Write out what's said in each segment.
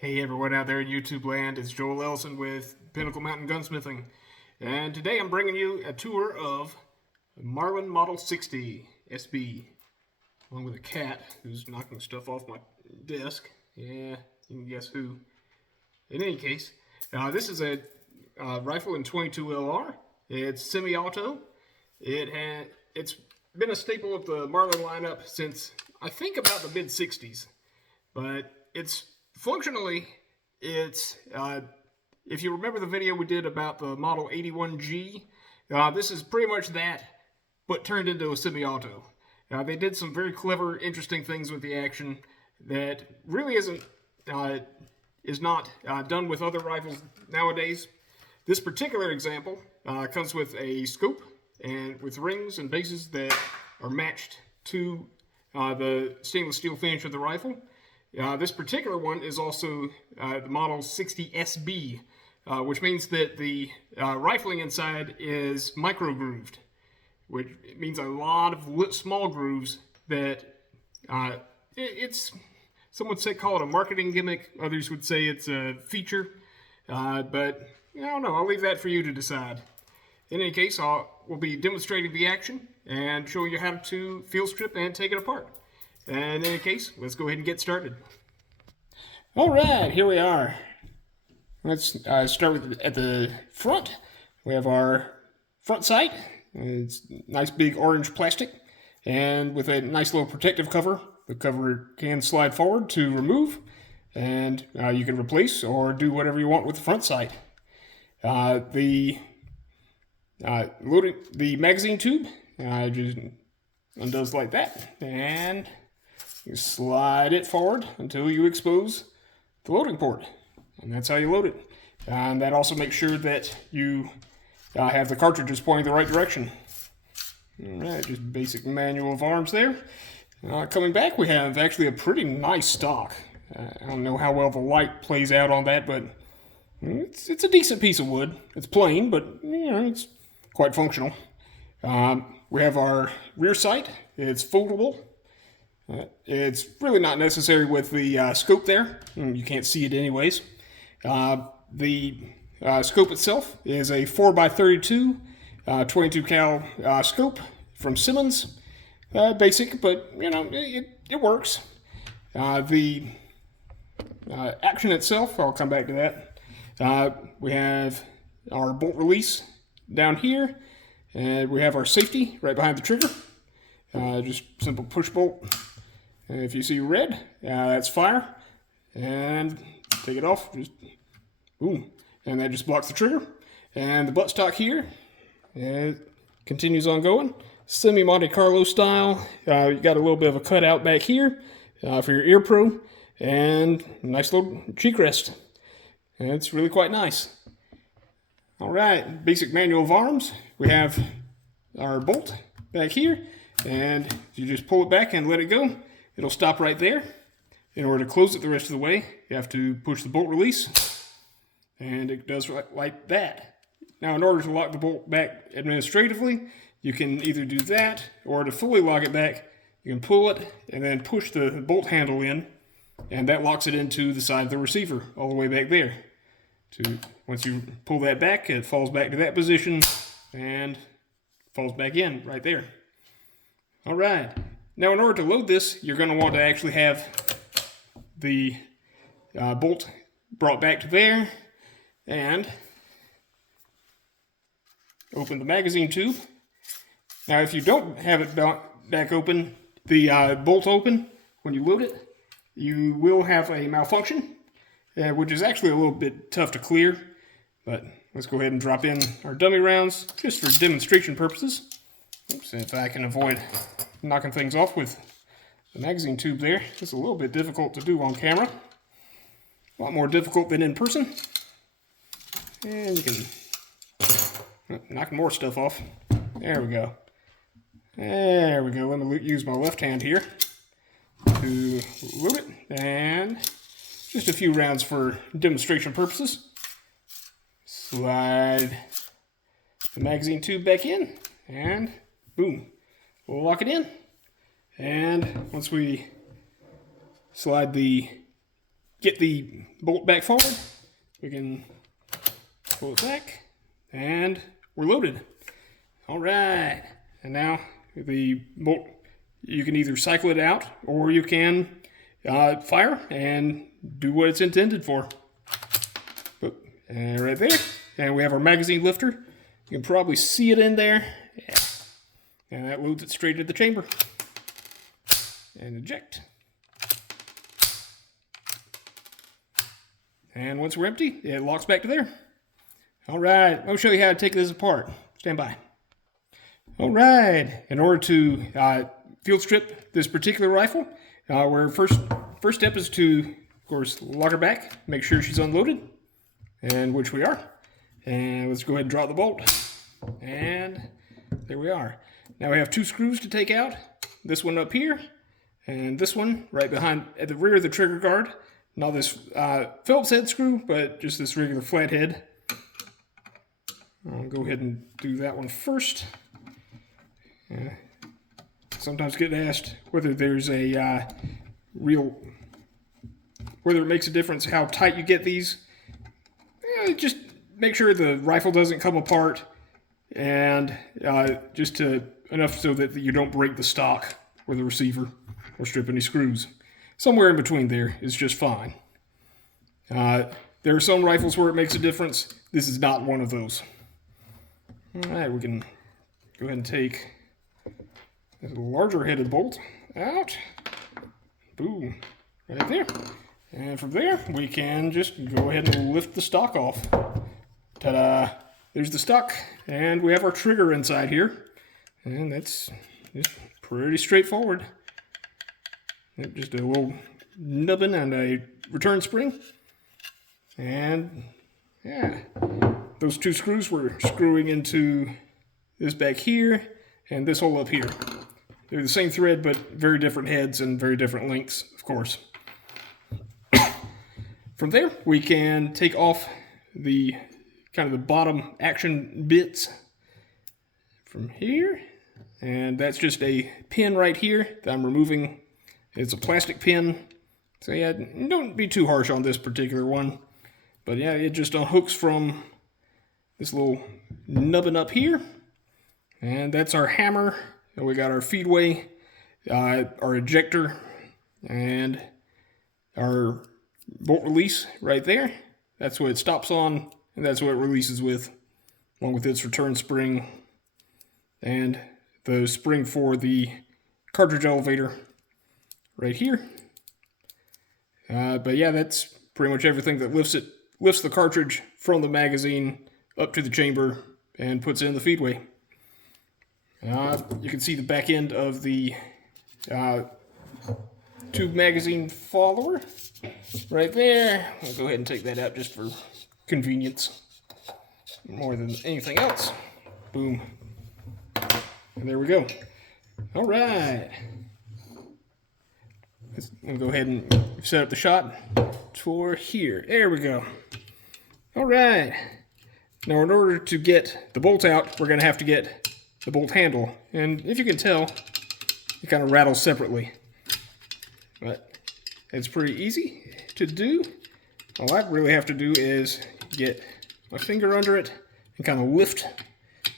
Hey everyone out there in YouTube land, it's Joel Ellison with Pinnacle Gunsmithing, and today I'm bringing you a tour of Marlin Model 60 SB, along with a cat who's knocking stuff off my desk. Yeah, you can guess who. In any case, this is a rifle in 22 LR. It's semi-auto. It's been a staple of the Marlin lineup since I think about the mid-60s, but it's functionally, if you remember the video we did about the Model 81G, this is pretty much that, but turned into a semi-auto. They did some very clever, interesting things with the action that really is not done with other rifles nowadays. This particular example comes with a scope and with rings and bases that are matched to the stainless steel finish of the rifle. This particular one is also the Model 60 SB, which means that the rifling inside is micro-grooved, which means a lot of small grooves that some would say call it a marketing gimmick, others would say it's a feature, but I don't know, I'll leave that for you to decide. In any case, we'll be demonstrating the action and showing you how to field strip and take it apart. And in any case, let's go ahead and get started. All right, here we are. Let's start at the front. We have our front sight. It's nice big orange plastic, and with a nice little protective cover. The cover can slide forward to remove, and you can replace or do whatever you want with the front sight. The magazine tube just undoes like that, and you slide it forward until you expose the loading port, and that's how you load it. And that also makes sure that you have the cartridges pointing the right direction. All right, just basic manual of arms there. Coming back, we have actually a pretty nice stock. I don't know how well the light plays out on that, but it's a decent piece of wood. It's plain, but it's quite functional. We have our rear sight. It's foldable. It's really not necessary with the scope there. You can't see it anyways. The scope itself is a 4x32 22 cal scope from Simmons. Basic, but it works. The action itself, I'll come back to that. We have our bolt release down here, and we have our safety right behind the trigger. Just simple push bolt. And if you see red, that's fire. And take it off, just boom. And that just blocks the trigger. And the buttstock here, it continues on going. Semi-Monte Carlo style. You got a little bit of a cutout back here for your ear pro. And nice little cheek rest. And it's really quite nice. Alright, basic manual of arms. We have our bolt back here. And you just pull it back and let it go. It'll stop right there. In order to close it the rest of the way, you have to push the bolt release, and it does like that. Now, in order to lock the bolt back administratively, you can either do that, or to fully lock it back, you can pull it and then push the bolt handle in, and that locks it into the side of the receiver, all the way back there. Once you pull that back, it falls back to that position, and falls back in right there. All right. Now, in order to load this, you're going to want to actually have the bolt brought back to there, and open the magazine tube. Now, if you don't have it back open, the bolt open, when you load it, you will have a malfunction, which is actually a little bit tough to clear, but let's go ahead and drop in our dummy rounds, just for demonstration purposes. Oops, if I can avoid knocking things off with the magazine tube there. It's a little bit difficult to do on camera. A lot more difficult than in person. And you can knock more stuff off. There we go. There we go. Let me use my left hand here to load it. And just a few rounds for demonstration purposes. Slide the magazine tube back in. And boom. We'll lock it in. And once we slide the get the bolt back forward, we can pull it back, and we're loaded. All right, and now the bolt, you can either cycle it out or you can fire and do what it's intended for. And right there, and we have our magazine lifter. You can probably see it in there. Yeah. And that loads it straight into the chamber. And eject. And once we're empty, it locks back to there. All right, I'll show you how to take this apart. Stand by. All right, in order to field strip this particular rifle, our first step is to, of course, lock her back, make sure she's unloaded, and which we are. And let's go ahead and drop the bolt. And there we are. Now we have 2 screws to take out. This one up here, and this one right behind at the rear of the trigger guard. Not this Phillips head screw, but just this regular flathead. I'll go ahead and do that one first. Sometimes get asked whether there's a whether it makes a difference how tight you get these. Just make sure the rifle doesn't come apart, and just enough so that you don't break the stock or the receiver or strip any screws. Somewhere in between there is just fine. There are some rifles where it makes a difference. This is not one of those. All right, we can go ahead and take this larger headed bolt out. Boom, right there. And from there, we can just go ahead and lift the stock off. Ta-da! There's the stock, and we have our trigger inside here. And that's just pretty straightforward. Just a little nubbin and a return spring. And yeah, those 2 screws we're screwing into this back here and this hole up here. They're the same thread, but very different heads and very different lengths, of course. From there, we can take off the kind of the bottom action bits from here. And that's just a pin right here that I'm removing. It's a plastic pin. So yeah, don't be too harsh on this particular one. But yeah, it just unhooks from this little nubbin up here. And that's our hammer. And we got our feedway, our ejector, and our bolt release right there. That's what it stops on, and that's what it releases with, along with its return spring and the spring for the cartridge elevator right here. But yeah, that's pretty much everything that lifts the cartridge from the magazine up to the chamber and puts it in the feedway. You can see the back end of the tube magazine follower right there. I'll go ahead and take that out just for convenience more than anything else. Boom. And there we go. All right. Let's go ahead and set up the shot for here. There we go. All right. Now, in order to get the bolt out, we're going to have to get the bolt handle. And if you can tell, it kind of rattles separately. But it's pretty easy to do. All I really have to do is get my finger under it and kind of lift,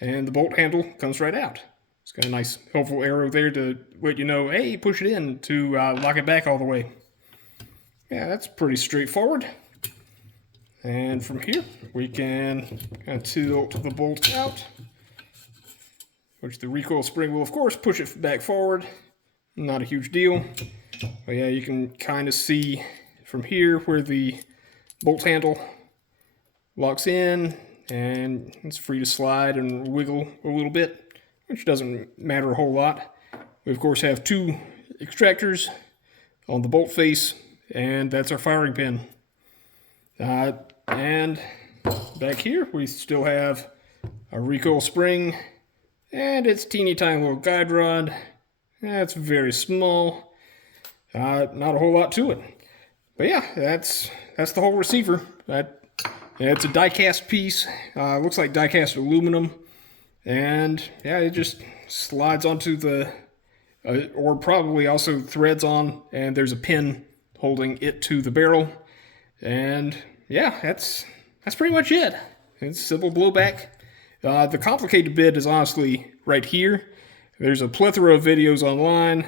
and the bolt handle comes right out. It's got a nice helpful arrow there to let you know, hey, push it in to lock it back all the way. Yeah, that's pretty straightforward. And from here, we can kind of tilt the bolt out, which the recoil spring will, of course, push it back forward. Not a huge deal. But yeah, you can kind of see from here where the bolt handle locks in, and it's free to slide and wiggle a little bit, which doesn't matter a whole lot. We, of course, have 2 extractors on the bolt face, and that's our firing pin. And back here, we still have a recoil spring, and its teeny tiny little guide rod. That's very small. Not a whole lot to it. But yeah, that's the whole receiver. It's a die-cast piece. Looks like die-cast aluminum. And yeah, it just slides onto the, or probably also threads on, and there's a pin holding it to the barrel. And yeah, that's pretty much it. It's simple blowback. The complicated bit is honestly right here. There's a plethora of videos online.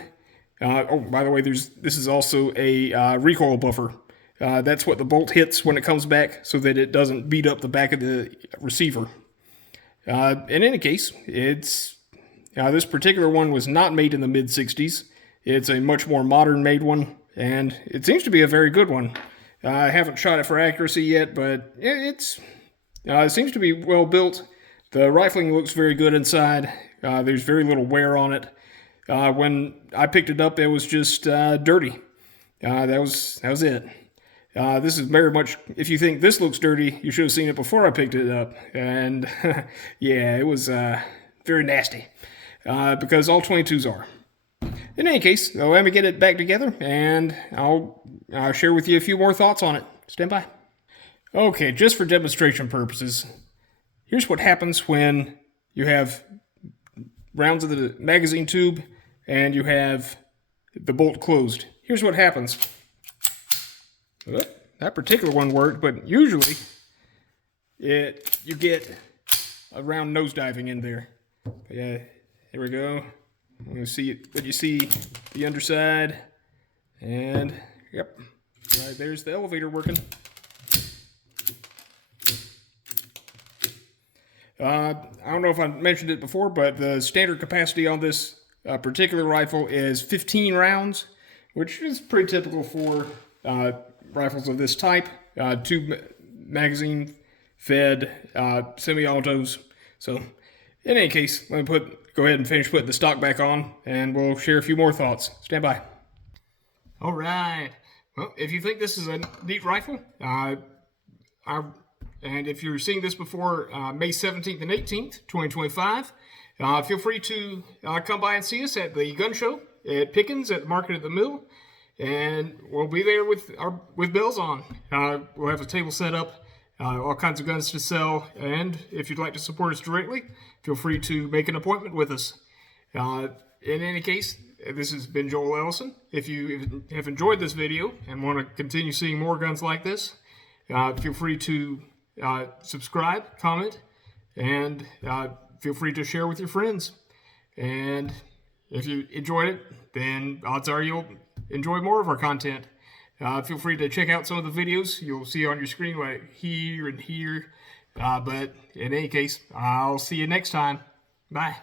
Oh, by the way, this is also a recoil buffer. That's what the bolt hits when it comes back so that it doesn't beat up the back of the receiver. In any case, this particular one was not made in the mid-60s. It's a much more modern made one, and it seems to be a very good one. I haven't shot it for accuracy yet, but it seems to be well built. The rifling looks very good inside. There's very little wear on it. When I picked it up, it was just dirty. That was it. This is very much, if you think this looks dirty, you should have seen it before I picked it up. And yeah, it was very nasty. Because all 22s are. In any case, let me get it back together, and I'll share with you a few more thoughts on it. Stand by. Okay, just for demonstration purposes, here's what happens when you have rounds of the magazine tube and you have the bolt closed. Here's what happens. That particular one worked, but usually you get a round nosediving in there. Yeah, here we go. You see it, but you see the underside, and yep, right there's the elevator working. I don't know if I mentioned it before, but the standard capacity on this particular rifle is 15 rounds, which is pretty typical for rifles of this type. Two magazine fed semi-autos. So in any case, let me go ahead and finish putting the stock back on, and we'll share a few more thoughts. Stand by. All right. Well, if you think this is a neat rifle, and if you're seeing this before May 17th and 18th, 2025, feel free to come by and see us at the gun show at Pickens at the Market at the Mill, and we'll be there with bells on. We'll have a table set up, all kinds of guns to sell, and if you'd like to support us directly, feel free to make an appointment with us. In any case, this has been Joel Ellison. If you have enjoyed this video and want to continue seeing more guns like this, feel free to subscribe, comment, and feel free to share with your friends. And if you enjoyed it, then odds are you'll enjoy more of our content. Feel free to check out some of the videos you'll see on your screen right here and here. But in any case, I'll see you next time. Bye.